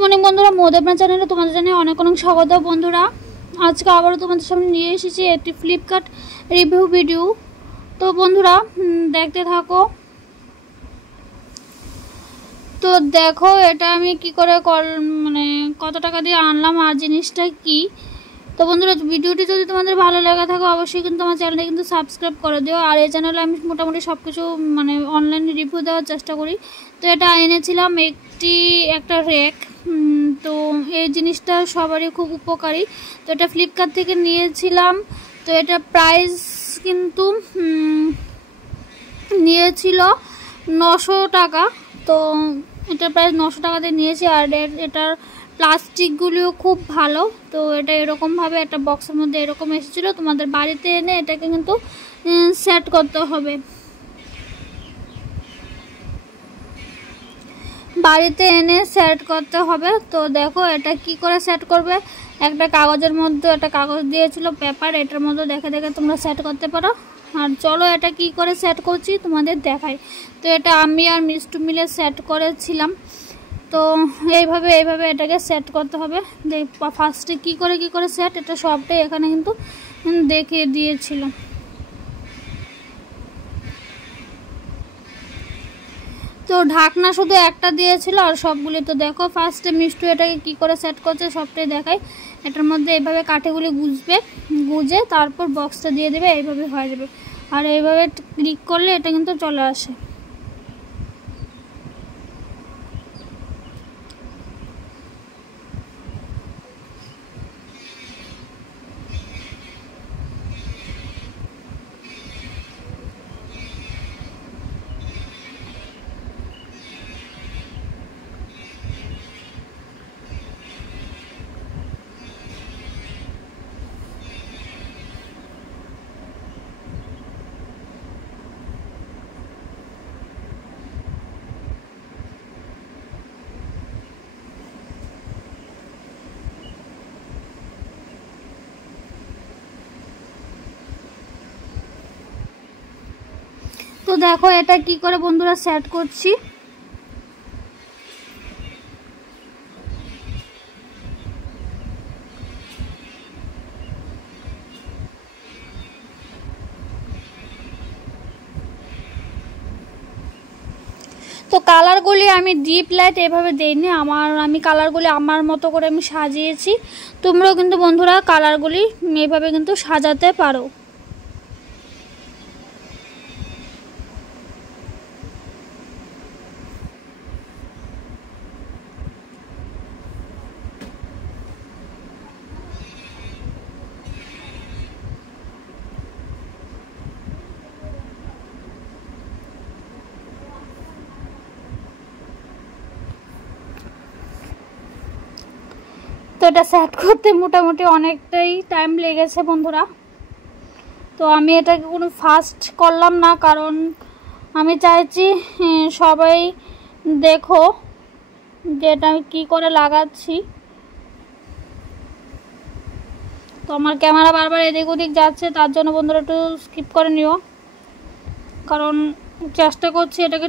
Morning বন্ধুরা, মোদেবনা চ্যানেলে তোমাদের জানাই অনেক অনেক স্বাগত। বন্ধুরা, আজকে আবারও তোমাদের সামনে নিয়ে এসেছি একটি ফ্লিপকার্ট রিভিউ ভিডিও। তো বন্ধুরা, দেখতে থাকো। তো দেখো এটা আমি কি করে কত টাকা দিয়ে আনলাম আর জিনিসটা কি। তো বন্ধুরা, ভিডিওটি যদি তোমাদের ভালো লেগে থাকে অবশ্যই কিন্তু আমার চ্যানেলটা কিন্তু সাবস্ক্রাইব করে দিও। আর এই চ্যানেলে আমি মোটামুটি সব কিছু অনলাইনে রিভিউ দেওয়ার চেষ্টা করি। তো এটা এনেছিলাম একটা র্যাক। তো এই জিনিসটা সবারই খুব উপকারী। তো এটা ফ্লিপকার্ট থেকে নিয়েছিলাম। তো এটা প্রাইস কিন্তু নিয়েছিল 900 টাকা। তো এটা প্রায় 900 টাকাতে নিয়েছি। আর এটার প্লাস্টিকগুলিও খুব ভালো। তো এটা এরকমভাবে একটা বক্সের মধ্যে এরকম এসেছিলো। তোমাদের বাড়িতে এনে এটাকে কিন্তু সেট করতে হবে। তো দেখো এটা কি করে সেট করবে। একটা কাগজের মধ্যে একটা কাগজ দিয়েছিল, পেপার। এটার মধ্যে দেখে দেখে তোমরা সেট করতে পারো। আর চলো এটা কি করে সেট করছি তোমাদের দেখাই। তো এটা আমি আর মিষ্টু মিলে সেট করেছিলাম। তো এইভাবে এটাকে সেট করতে হবে। ফার্স্টে কি করে সেট, এটা সবটাই এখানে কিন্তু দেখিয়ে দিয়েছিল। তো ঢাকনা শুধু একটা দিয়েছিল আর সবগুলি। তো দেখো ফার্স্টে মিষ্টু এটাকে কি করে সেট করছে সবটাই দেখাই। এটার মধ্যে এইভাবে কাঠিগুলি গুজে তারপর বক্সটা দিয়ে দেবে, এইভাবে হয়ে যাবে। আর এইভাবে ক্লিক করলে এটা কিন্তু চলে আসে। তো দেখো এটা কি করে বন্ধুরা সেট করছি। তো কালারগুলি আমি ডিপ লাইট এভাবে দেইনি। আমি কালারগুলি আমার মতো করে আমি সাজিয়েছি। তোমরাও কিন্তু বন্ধুরা কালারগুলি এইভাবে কিন্তু সাজাতে পারো। তো এটা সেট করতে মোটামুটি অনেকটাই টাইম লেগেছে বন্ধুরা। তো আমি এটাকে কোনো ফাস্ট করলাম না, কারণ আমি চাইছি সবাই দেখো যে এটা আমি কী করে লাগাচ্ছি। তো আমার ক্যামেরা বারবার এদিক ওদিক যাচ্ছে, তার জন্য বন্ধুরা একটু স্কিপ করে নিও, কারণ চেষ্টা করছি এটাকে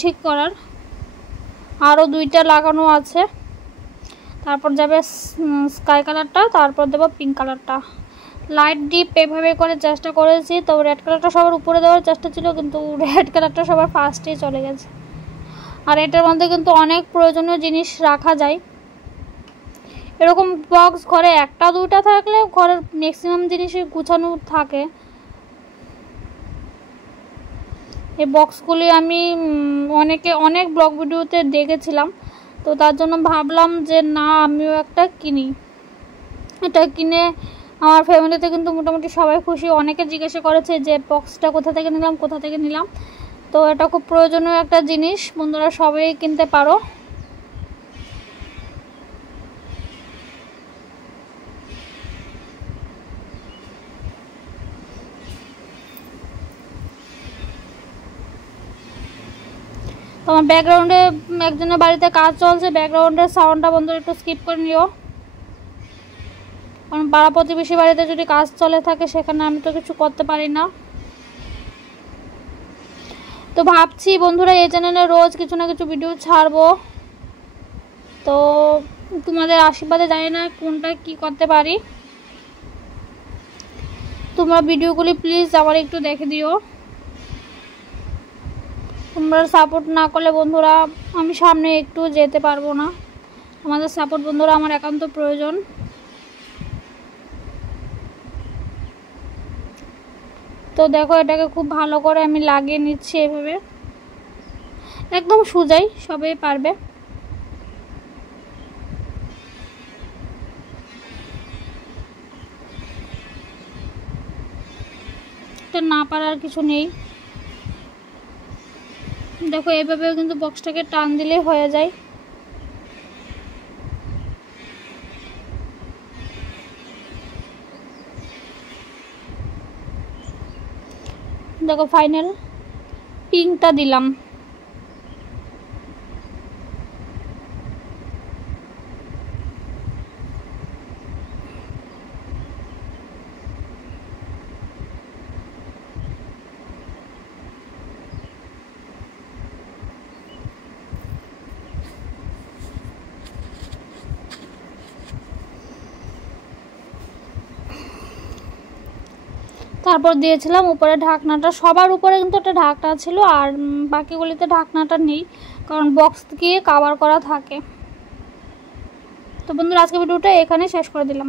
ঠিক করার। আরও 2টা লাগানো আছে। তারপর যাবে স্কাই কালারটা, তারপর দেবো পিঙ্ক কালারটা। লাইট ডিপ এভাবে করে চেষ্টা করেছি। তো রেড কালারটা সবার উপরে দেওয়ার চেষ্টা ছিল, কিন্তু রেড কালারটা সবার ফার্স্টেই চলে গেছে। আর এটার মধ্যে কিন্তু অনেক প্রয়োজনীয় জিনিস রাখা যায়। এরকম বক্স ঘরে 1-2টা থাকলে ঘরের ম্যাক্সিমাম জিনিসই গুছানো থাকে। এই বক্সগুলি আমি অনেক ব্লগ ভিডিওতে দেখেছিলাম। তো তার জন্য ভাবলাম যে না, আমিও একটা কিনি। এটা কিনে আমার ফ্যামিলিতে কিন্তু মোটামুটি সবাই খুশি। অনেকে জিজ্ঞাসা করেছে যে বক্সটা কোথা থেকে নিলাম। তো এটা খুব প্রয়োজনীয় একটা জিনিস, বন্ধুরা সবাই কিনতে পারো। তো আমার ব্যাকগ্রাউন্ডে একজনের বাড়িতে কাজ চলছে, ব্যাকগ্রাউন্ডের সাউন্ডটা বন্ধুরা একটু স্কিপ করে নিও, কারণ পাড়া প্রতিবেশী বাড়িতে যদি কাজ চলে থাকে সেখানে আমি তো কিছু করতে পারি না। তো ভাবছি বন্ধুরা এই চ্যানেলে রোজ কিছু না কিছু ভিডিও ছাড়বো। তো তোমাদের আশীর্বাদে জানি না কোনটা কি করতে পারি। তোমরা ভিডিওগুলি প্লিজ আমার একটু দেখে দিও। তোমরা সাপোর্ট না করলে বন্ধুরা আমি সামনে একটু যেতে পারবো না। আমাদের সাপোর্ট বন্ধুরা আমার একান্ত প্রয়োজন। তো দেখো এটাকে খুব ভালো করে আমি লাগিয়ে নিচ্ছি এভাবে, একদম সোজাই, সবাই পারবে। তো না পারার কিছু নেই। দেখো এইভাবেও কিন্তু বক্সটাকে টান দিলেই হয়ে যায়। দেখো ফাইনাল পিঙ্কটা দিলাম। তারপর দিয়েছিলাম উপরে ঢাকনাটা। সবার উপরে কিন্তু একটা ঢাকনা ছিল, আর বাকিগুলিতে ঢাকনাটা নেই, কারণ বক্স দিয়ে কভার করা থাকে। তো বন্ধুরা আজকে ভিডিওটা এখানে শেষ করে দিলাম।